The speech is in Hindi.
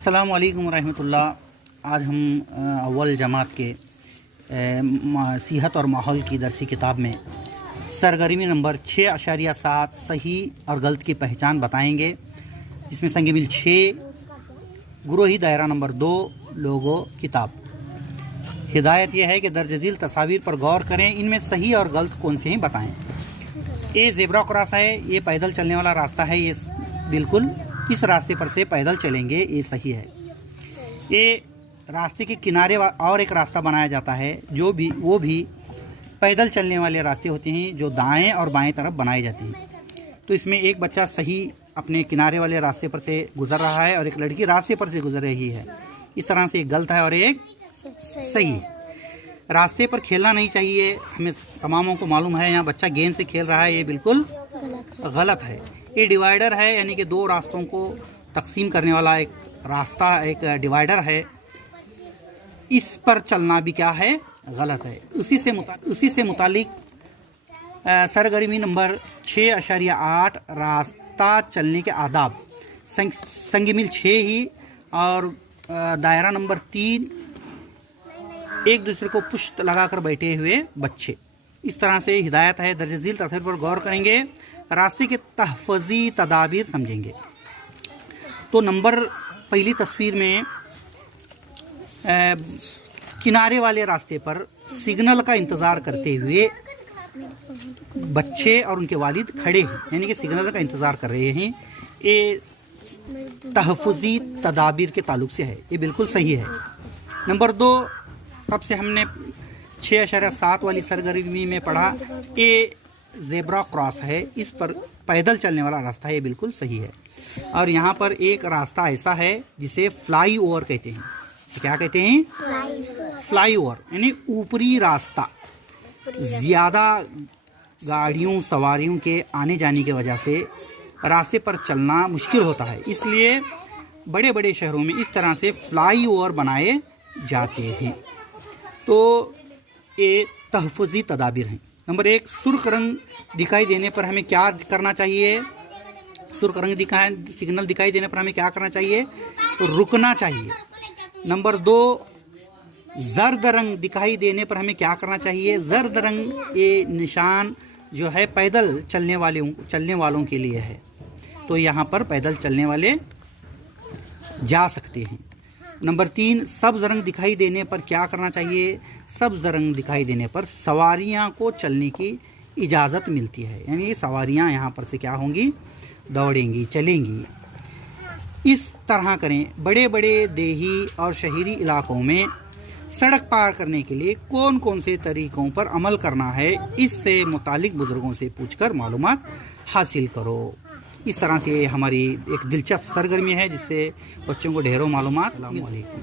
अस्सलामु अलैकुम रहमतुल्लाह। आज हम अव्वल जमात के सेहत और माहौल की दरसी किताब में सरगर्मी नंबर 6.7 सही और गलत की पहचान बताएंगे। इसमें संग मिल 6 गुरोही दायरा नंबर 2 लोगो किताब। हिदायत यह है कि दर्ज झील तस्वीर पर गौर करें, इनमें सही और गलत कौन से हैं बताएं। ये ज़ेब्रा क्रॉस है, ये पैदल चलने वाला रास्ता है, ये बिल्कुल इस रास्ते पर से पैदल चलेंगे, ये सही है। ये रास्ते के किनारे और एक रास्ता बनाया जाता है वो भी पैदल चलने वाले रास्ते होते हैं जो दाएं और बाएं तरफ बनाए जाते हैं। तो इसमें एक बच्चा सही अपने किनारे वाले रास्ते पर से गुजर रहा है और एक लड़की रास्ते पर से गुजर रही है। इस तरह से एक गलत है और एक सही है। रास्ते पर खेलना नहीं चाहिए, हमें तमामों को मालूम है। यहाँ बच्चा गेंद से खेल रहा है, ये बिल्कुल गलत है। ये डिवाइडर है, यानी कि दो रास्तों को तकसीम करने वाला एक रास्ता, एक डिवाइडर है। इस पर चलना भी क्या है, गलत है। उसी से मुतालिक सरगर्मी नंबर 6.8 रास्ता चलने के आदाब, संग मिल 6 ही और दायरा नंबर 3 एक दूसरे को पुश्त लगाकर बैठे हुए बच्चे। इस तरह से हिदायत है। दर्ज झील तस्वीर पर गौर करेंगे, रास्ते के तहफ़्फ़ुज़ी तदाबीर समझेंगे। तो नंबर पहली तस्वीर में किनारे वाले रास्ते पर सिग्नल का इंतज़ार करते हुए बच्चे और उनके वालिद खड़े हैं, यानी कि सिग्नल का इंतज़ार कर रहे हैं। ये तहफ़्फ़ुज़ी तदाबीर के ताल्लुक़ से है, ये बिल्कुल सही है। नंबर 2, तब से हमने 6.7 वाली सरगर्मी में पढ़ा, ये ज़ेब्रा क्रॉस है, इस पर पैदल चलने वाला रास्ता है, ये बिल्कुल सही है। और यहाँ पर एक रास्ता ऐसा है जिसे फ्लाई ओवर कहते हैं। इसे क्या कहते हैं? फ्लाई ओवर, यानी ऊपरी रास्ता। ज़्यादा गाड़ियों सवारियों के आने जाने की वजह से रास्ते पर चलना मुश्किल होता है, इसलिए बड़े बड़े शहरों में इस तरह से फ्लाई ओवर बनाए जाते हैं। तो ये तहफ़्फ़ुज़ी तदाबीर हैं। नंबर 1, सुर्ख रंग दिखाई देने पर हमें क्या करना चाहिए? सुर्ख रंग सिग्नल दिखाई देने पर हमें क्या करना चाहिए? तो रुकना चाहिए। नंबर 2, जर्द रंग दिखाई देने पर हमें क्या करना चाहिए? जर्द रंग ये निशान जो है पैदल चलने वालों के लिए है, तो यहाँ पर पैदल चलने वाले जा सकते हैं। नंबर 3, सब्ज़ रंग दिखाई देने पर क्या करना चाहिए? सब्ज़ रंग दिखाई देने पर सवारियां को चलने की इजाज़त मिलती है, यानी सवारियां यहाँ पर से क्या होंगी? दौड़ेंगी, चलेंगी। इस तरह करें। बड़े बड़े देही और शहरी इलाकों में सड़क पार करने के लिए कौन कौन से तरीक़ों पर अमल करना है, इससे मुतालिक बुज़ुर्गों से पूछकर मालूमात हासिल करो। इस तरह से हमारी एक दिलचस्प सरगर्मी है जिससे बच्चों को ढेरों मालूमात। अस्सलामु अलैकुम।